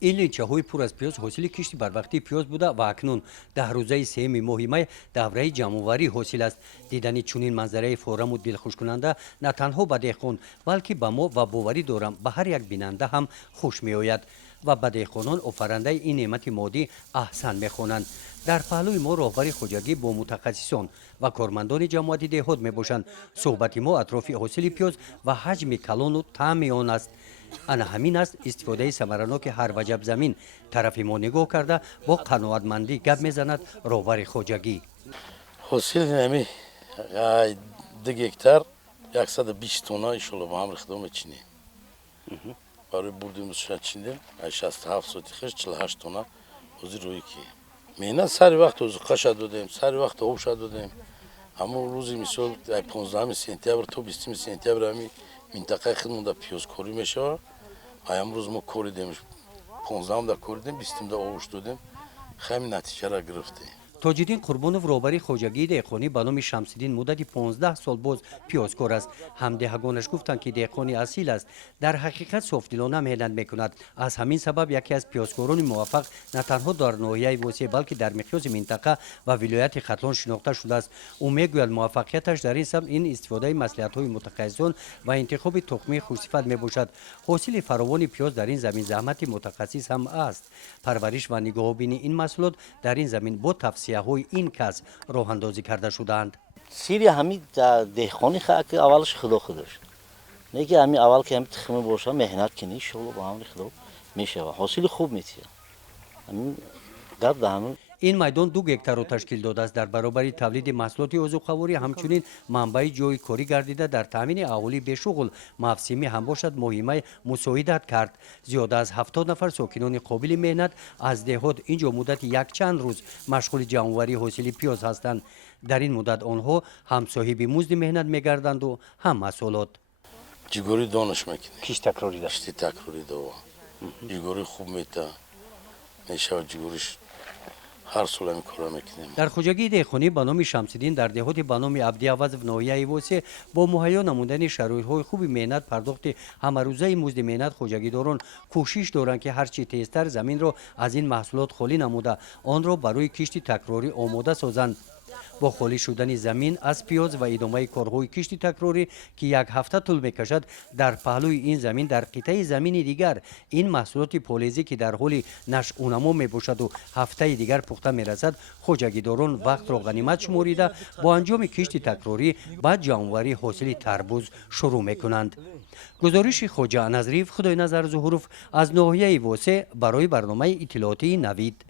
این لیچه‌های پر از پیاز حاصل کشت بروقتی پیاز بوده و اکنون 10 روزه سوم ماه می دوره جمع‌آوری حاصل است. دیدن چنین منظره فورم و دلخوش کننده نه تنها به دهقان بلکه به ما و باوری دارم به هر یک بیننده هم خوش میآید و به دهقانان آفرینده این نعمت مادی احسان میخوانند. در پهلوی ما راهبر خوجگی با متخصصان و کارمندان جماعت دهات میباشند. صحبت ما اطراف حاصل پیاز و حجم کلان و طعم آن است. انا همین است استفاده ثمرناک هر وجب زمین طرف ما نگاه کرده با قناعتمندی گپ میزند راهبر خوجگی. حاصل نمی 2 گکتار 120 تonna ایشالا با هم ریخته میچینیم. برای بردیمش چیندیم 67 ساعتی خش 48 تonna وزیر روی کی مینا سر وقت از قش دادیم سر وقت آب شد دادیم همون روزی مثال 15 سپتامبر تا 20 سپتامبر می منطقه خودمون دا پیاز کاری میشه امروز ما کاری دیم 15 دا کاری دیم 20 دا آب دادیم خیلی نتیجه را گرفتیم. تاج‌الدین قربانوف راهبر خوجگی دهقانی به نام شمس‌الدین مدت 15 سال باز پیازکار است. همدهگانش گفتند که دهقانی اصیل است. در حقیقت صافدلانه محنت میکند. از همین سبب یکی از پیازکاران موفق نه تنها در ناحیه واسع بلکه در مقیاس منطقه و ولایت ختلان شناخته شده است. او میگوید موفقیتش در این سمت این استفاده مصلحت‌های متخصصان و انتخاب تخم خوش‌صفت میباشد. حاصل فراوان پیاز در این زمین زحمت متخصص هم است. پرورش و نگاهبینی این محصولات در این زمین با های این کس راه اندازی کرده شدند. سیری همین دهقانی که اولش خدا خودش نگه همین اول که همین تخمه باشه مهنت کنی ان شاء الله با هم خدا میشه و حاصل خوب میتیه. همین گرد همین این میدان 2 گکتار را تشکیل داده است. در برابر تولید محصولات عضوخواری همچنین منبع جای کاری گردیده در تامین اهالی به شغل موسمی هم باشد مهمه مساعدت کرد. زیاده از 70 نفر ساکنان قابل مهنت از دهات اینجا مدت یک چند روز مشغول جمع‌آوری حاصل پیاز هستند. در این مدت آنها هم صاحب مزد مهنت میگردند و هم مسئولات. جگوری دانش میکنه. کیش تکراری داشت. کیش تکراری دو. جگوری خوب میته. نشه جگوریش هر سال هم کار میکنیم. در خوجگی دهقانی به نام شمس‌الدین در دهات به نام عبدی‌عوض و ناحیه واسع با مهیا نمودن شرایط‌های خوب مهنت پرداخت همه روزه مزد مهنت خوجگیداران کوشش دارند که هرچی تیزتر زمین را از این محصولات خالی نموده آن را برای کشت تکراری آماده سازند. با خالی شدن زمین از پیاز و ادامه کارهای کشت تکراری که 1 هفته طول میکشد در پهلوی این زمین در قطعه زمین دیگر این محصولات پالیزی که در حال نشء و نما میباشد و هفته دیگر پخته میرسد خوجگیداران وقت را غنیمت شماریده با انجام کشت تکراری بعد جمع‌آوری حاصل تربوز شروع میکنند. گزارش خواجه نظریف خدای نظر ظهوروف از ناحیه واسع برای برنامه اطلاعاتی نوید.